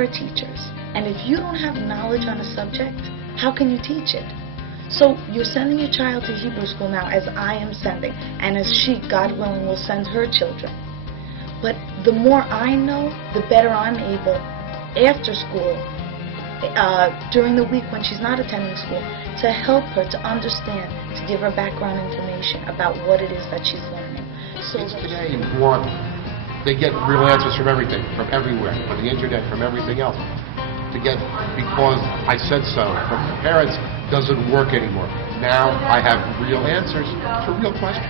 are teachers, and if you don't have knowledge on a subject, how can you teach it? So you're sending your child to Hebrew school now, as I am sending, and as she, God willing, will send her children. But the more I know, the better I'm able, after school, during the week when she's not attending school, to help her to understand, to give her background information about what it is that she's learning. So kids today they get real answers from everything, from everywhere, from the internet, from everything else. Because I said so from the parents doesn't work anymore. Now I have real answers to real questions.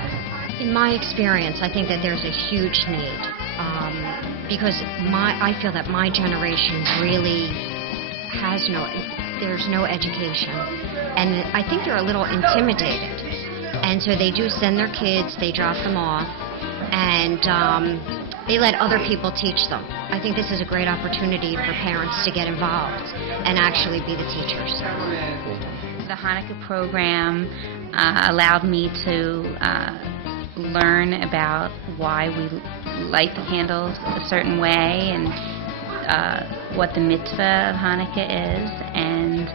In my experience, I think that there's a huge need because I feel that my generation really there's no education, and I think they're a little intimidated, and so they do send their kids, they drop them off, and they let other people teach them. I think this is a great opportunity for parents to get involved and actually be the teachers. The Hanukkah program allowed me to learn about why we light the candles a certain way and what the mitzvah of Hanukkah is, and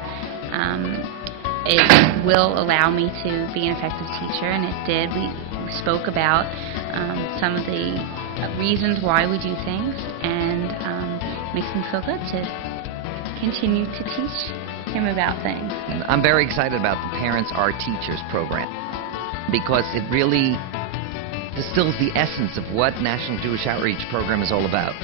it will allow me to be an effective teacher, and it did. We spoke about some of the reasons why we do things, and makes me feel good to continue to teach him about things. And I'm very excited about the Parents Are Teachers program because it really distills the essence of what National Jewish Outreach Program is all about,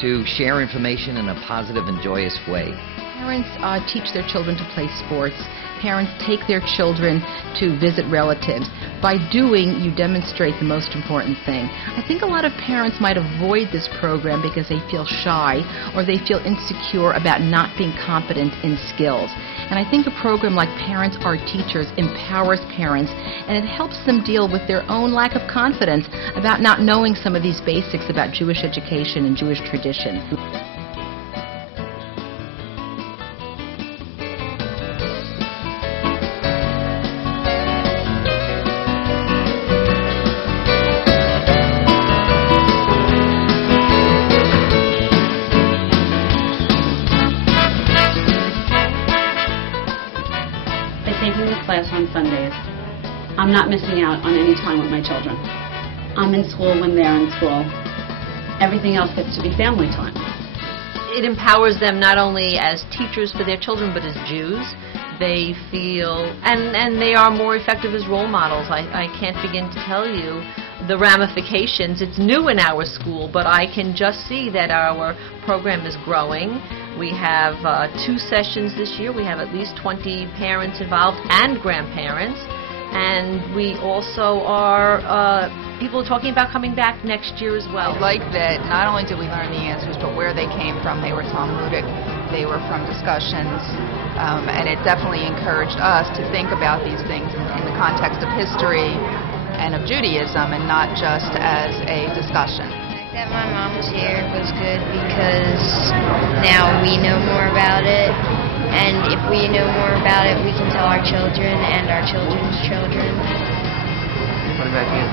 to share information in a positive and joyous way. Parents teach their children to play sports. Parents take their children to visit relatives. By doing, you demonstrate the most important thing. I think a lot of parents might avoid this program because they feel shy or they feel insecure about not being competent in skills. And I think a program like Parents Are Teachers empowers parents, and it helps them deal with their own lack of confidence about not knowing some of these basics about Jewish education and Jewish tradition. Taking this class on Sundays, I'm not missing out on any time with my children. I'm in school when they're in school. Everything else gets to be family time. It empowers them not only as teachers for their children, but as Jews. They feel, and they are more effective as role models. I can't begin to tell you the ramifications. It's new in our school, but I can just see that our program is growing. We have 2 sessions this year. We have at least 20 parents involved and grandparents. And we also are, people are talking about coming back next year as well. I like that not only did we learn the answers, but where they came from. They were Talmudic, they were from discussions, and it definitely encouraged us to think about these things in the context of history and of Judaism, and not just as a discussion. That my mom was here was good because now we know more about it, and if we know more about it, we can tell our children and our children's children. What about you?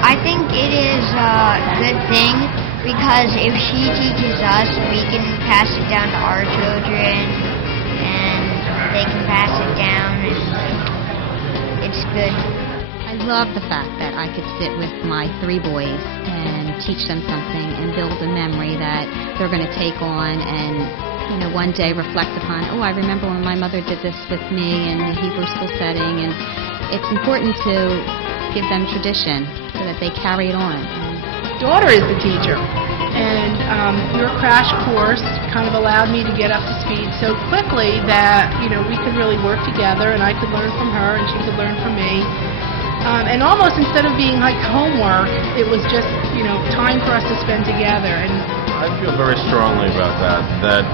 I think it is a good thing because if she teaches us, we can pass it down to our children, and they can pass it down, and it's good. I love the fact that I could sit with my 3 boys and teach them something and build a memory that they're going to take on and, you know, one day reflect upon, oh, I remember when my mother did this with me in the Hebrew school setting. And it's important to give them tradition so that they carry it on. Daughter is the teacher, and your crash course kind of allowed me to get up to speed so quickly that, you know, we could really work together, and I could learn from her and she could learn from me. And almost instead of being like homework, it was just, you know, time for us to spend together. And I feel very strongly about that,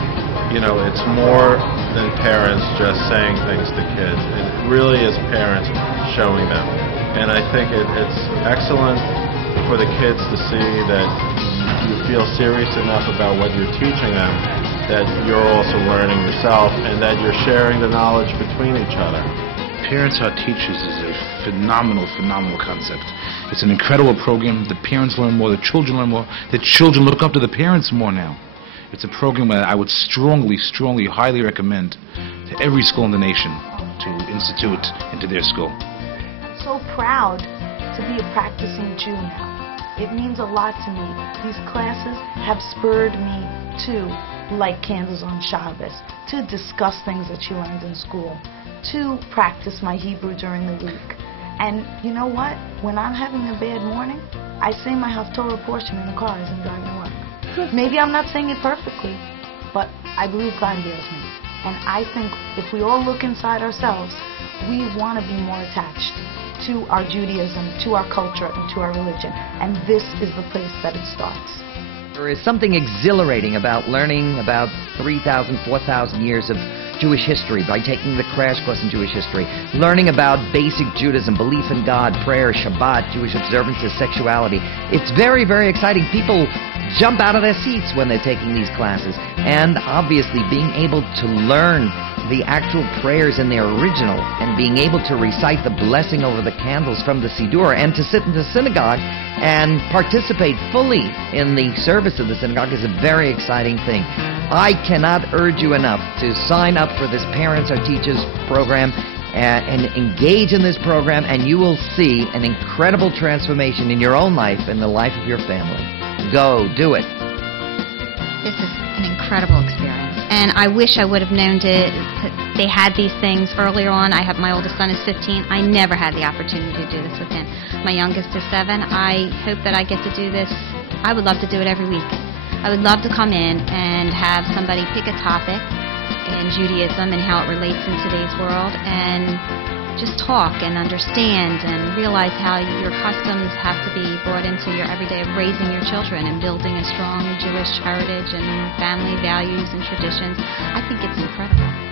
you know, it's more than parents just saying things to kids. It really is parents showing them. And I think it's excellent for the kids to see that you feel serious enough about what you're teaching them, that you're also learning yourself, and that you're sharing the knowledge between each other. Parents Are Teachers is a phenomenal concept. It's an incredible program. The parents learn more, the children learn more, the children look up to the parents more now. It's a program that I would strongly, highly recommend to every school in the nation to institute into their school. I'm so proud to be a practicing Jew now. It means a lot to me. These classes have spurred me to light candles on Shabbos, to discuss things that you learned in school, to practice my Hebrew during the week. And you know what? When I'm having a bad morning, I say my Haftorah portion in the car as I'm driving to work. Maybe I'm not saying it perfectly, but I believe God hears me. And I think if we all look inside ourselves, we want to be more attached to our Judaism, to our culture, and to our religion. And this is the place that it starts. There is something exhilarating about learning about 3,000, 4,000 years of Jewish history by taking the crash course in Jewish history, learning about basic Judaism, belief in God, prayer, Shabbat, Jewish observances, sexuality. It's very, very exciting. People jump out of their seats when they're taking these classes. And obviously being able to learn the actual prayers in their original and being able to recite the blessing over the candles from the Siddur and to sit in the synagogue and participate fully in the service of the synagogue is a very exciting thing. I cannot urge you enough to sign up for this Parents Are Teachers program and engage in this program, and you will see an incredible transformation in your own life and the life of your family. Go, do it. This is an incredible experience, and I wish I would have known they had these things earlier on. My oldest son is 15. I never had the opportunity to do this with him. My youngest is 7. I hope that I get to do this. I would love to do it every week. I would love to come in and have somebody pick a topic in Judaism and how it relates in today's world, and just talk and understand and realize how your customs have to be brought into your everyday of raising your children and building a strong Jewish heritage and family values and traditions. I think it's incredible.